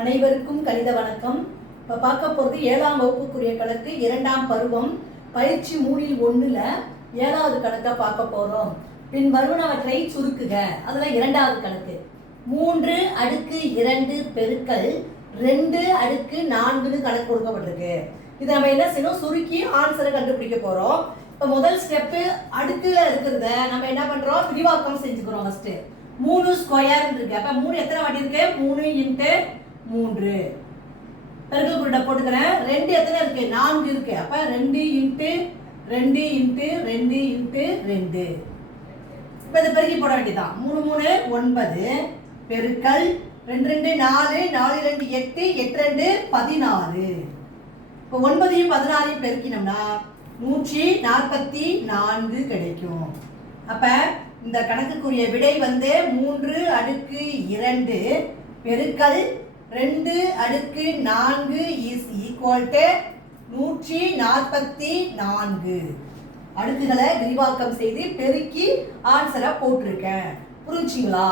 அனைவருக்கும் கணித வணக்கம். இப்போ பார்க்க போகிறது 7ஆம் வகுப்புக்குரிய கணக்கு 2ஆம் பருவம் பயிற்சி 3-1ல் 7வது கணக்கை பார்க்க போகிறோம். பின் வருவனவற்றை சுருக்குக. அதில் 2வது கணக்கு 3 அடுக்கு 2 பெருக்கல் 2 அடுக்கு 4ன்னு கணக்கு கொடுக்கப்பட்டிருக்கு. இதை நம்ம என்ன செய்யணும், சுருக்கி ஆன்சரை கண்டுபிடிக்க போகிறோம். இப்போ முதல் ஸ்டெப்பு அடுக்குல இருக்கிறத நம்ம என்ன பண்ணுறோம், விரிவாக்கம் செஞ்சுக்கிறோம். ஃபஸ்ட்டு 3 ஸ்கொயர் இருக்கு. அப்போ 3 எத்தனை வாட்டி இருக்கு, 3 × 3 பெருக்கல் குறியீட்டை போட்டுக்கிறேன். 2 எத்தனை இருக்கு, 4 இருக்கு. அப்ப 2 × 2 × 2 × 2. இப்ப இதை பெருக்கி போட வேண்டியதான். 3 3 9 பெருக்கல் 2 2 4 4 2 8 8 2 16. இப்போ 9 16 பெருக்கினோம்னா 144 கிடைக்கும். அப்ப இந்த கணக்குக்குரிய விடை வந்து 3 அடுக்கு 2 பெருக்கல் 2 அடுக்கு 4 இஸ் ஈக்குவல் டு 144. அடுக்குகளை விரிவாக்கம் செய்து பெருக்கி ஆன்சரை போட்டிருக்கேன். புரிஞ்சுங்களா?